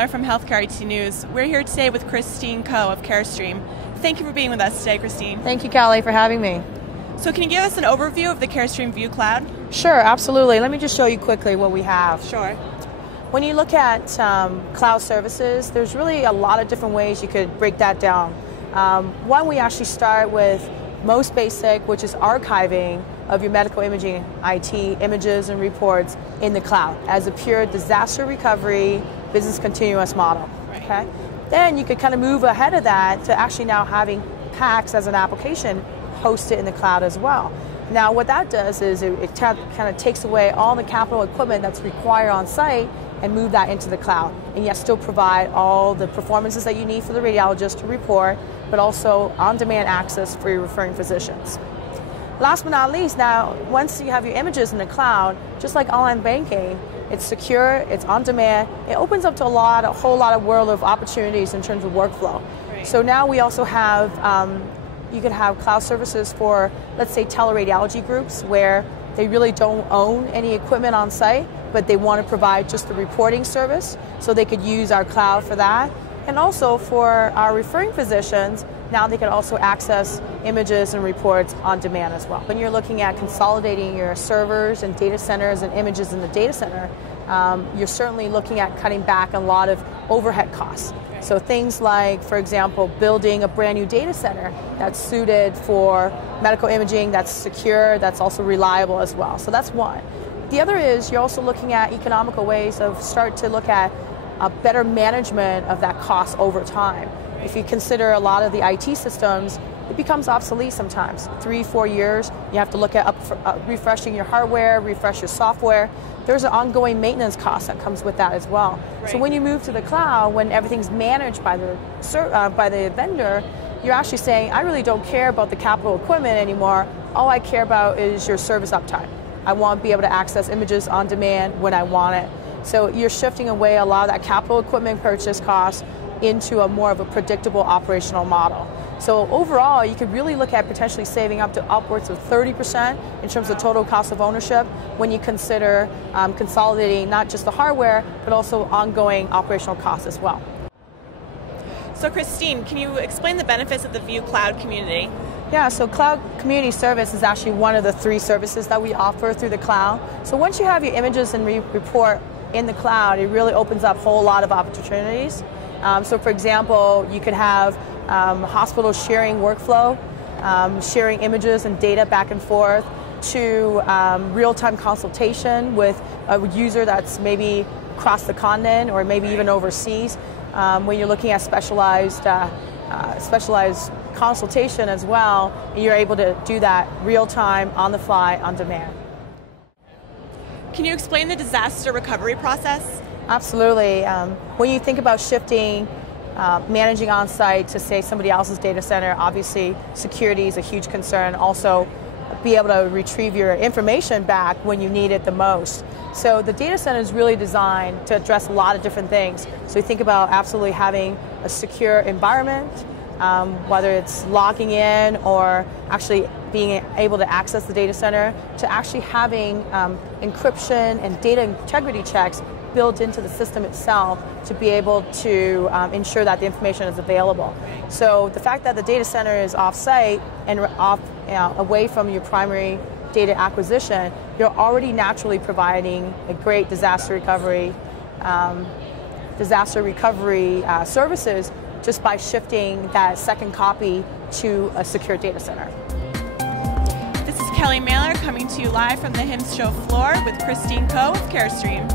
Mailer from Healthcare IT News. We're here today with Christine Coe of Carestream. Thank you for being with us today, Christine. Thank you, Callie, for having me. So can you give us an overview of the Carestream Vue Cloud? Sure, absolutely. Let me just show you quickly what we have. Sure. When you look at cloud services, there's really a lot of different ways you could break that down. One, we actually start with most basic, which is archiving of your medical imaging IT images and reports in the cloud as a pure disaster recovery business continuous model. Right. Okay? Then you could kind of move ahead of that to actually now having PACS as an application hosted in the cloud as well. Now what that does is it kind of takes away all the capital equipment that's required on site and move that into the cloud, and yet still provide all the performances that you need for the radiologist to report, but also on-demand access for your referring physicians. Last but not least, now once you have your images in the cloud, just like online banking, it's secure, it's on demand, it opens up to a whole lot of world of opportunities in terms of workflow. Right. So now we also have, you could have cloud services for, let's say, teleradiology groups where they really don't own any equipment on site, but they want to provide just the reporting service, so they could use our cloud for that. And also for our referring physicians, now they can also access images and reports on demand as well. When you're looking at consolidating your servers and data centers and images in the data center, you're certainly looking at cutting back a lot of overhead costs. So things like, for example, building a brand new data center that's suited for medical imaging, that's secure, that's also reliable as well. So that's one. The other is you're also looking at economical ways of start to look at a better management of that cost over time. If you consider a lot of the IT systems, it becomes obsolete sometimes. 3-4 years, you have to look at refreshing your hardware, refresh your software. There's an ongoing maintenance cost that comes with that as well. Right. So when you move to the cloud, when everything's managed by the vendor, you're actually saying, I really don't care about the capital equipment anymore. All I care about is your service uptime. I want to be able to access images on demand when I want it. So you're shifting away a lot of that capital equipment purchase cost into a more of a predictable operational model. So overall, you could really look at potentially saving up to upwards of 30% in terms of total cost of ownership when you consider consolidating not just the hardware, but also ongoing operational costs as well. So Christine, can you explain the benefits of the Vue Cloud community? Yeah, so Cloud Community Service is actually one of the 3 services that we offer through the cloud. So once you have your images and report in the cloud, it really opens up a whole lot of opportunities. So for example, you could have hospitals sharing workflow, sharing images and data back and forth, to real-time consultation with a user that's maybe across the continent or maybe even overseas, when you're looking at specialized consultation as well, and you're able to do that real-time, on the fly, on demand. Can you explain the disaster recovery process? Absolutely. When you think about shifting managing on-site to, say, somebody else's data center, obviously security is a huge concern. Also, be able to retrieve your information back when you need it the most. So the data center is really designed to address a lot of different things. So you think about absolutely having a secure environment, whether it's logging in or actually being able to access the data center, to actually having encryption and data integrity checks built into the system itself to be able to ensure that the information is available. So the fact that the data center is off-site and away from your primary data acquisition, you're already naturally providing a great disaster recovery services just by shifting that second copy to a secure data center. This is Kelly Mailer coming to you live from the HIMSS show floor with Christine Coe of Carestream.